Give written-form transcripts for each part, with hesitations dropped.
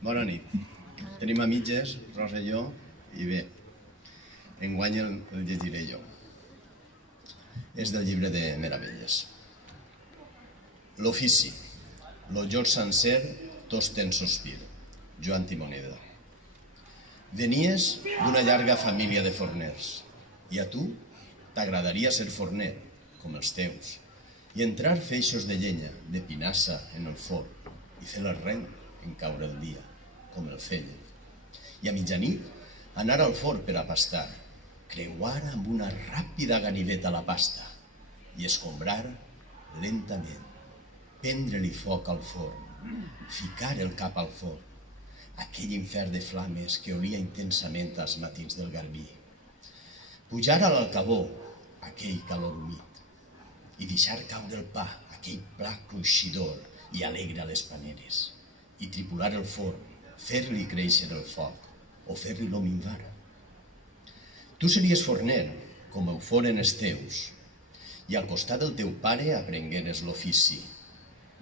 Bona nit. Tenim a mitges, Rosa i jo, i bé, enguany el llegiré jo. És del llibre de Meravelles. L'ofici, lo jorn sencer, tots tens sospir. Joan Timoneda. Venies d'una llarga família de forners, i a tu t'agradaria ser forner, com els teus, i entrar feixos de llenya, de pinassa, en el forn, i fer el rem en caure el dia, com el feien. I a mitjanit anar al forn per a pastar, creuar amb una ràpida ganiveta la pasta i escombrar lentament, prendre-li foc al forn, ficar el cap al forn, aquell infern de flames que olia intensament als matins del Garbí, pujar a l'alcabó, aquell calor humit, i deixar caure el pa, aquell pla cruixidor i alegre a les paneres, i tripular el forn, fer-li créixer el foc, o fer-li-lo minvar. Tu series forner, com ho foren els teus, i al costat del teu pare aprengueres l'ofici,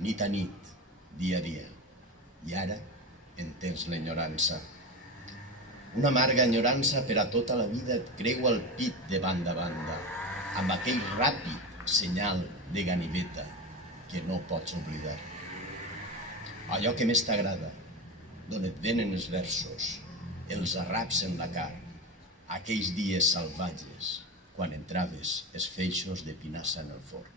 nit a nit, dia a dia, i ara en tens l'enyorança. Una amarga enyorança per a tota la vida et creua el pit de banda a banda, amb aquell ràpid senyal de ganiveta que no pots oblidar. Allò que més t'agrada, d'on et venen els versos, els arraps en la carn, aquells dies salvatges, quan entraves els feixos de pinassa en el forn.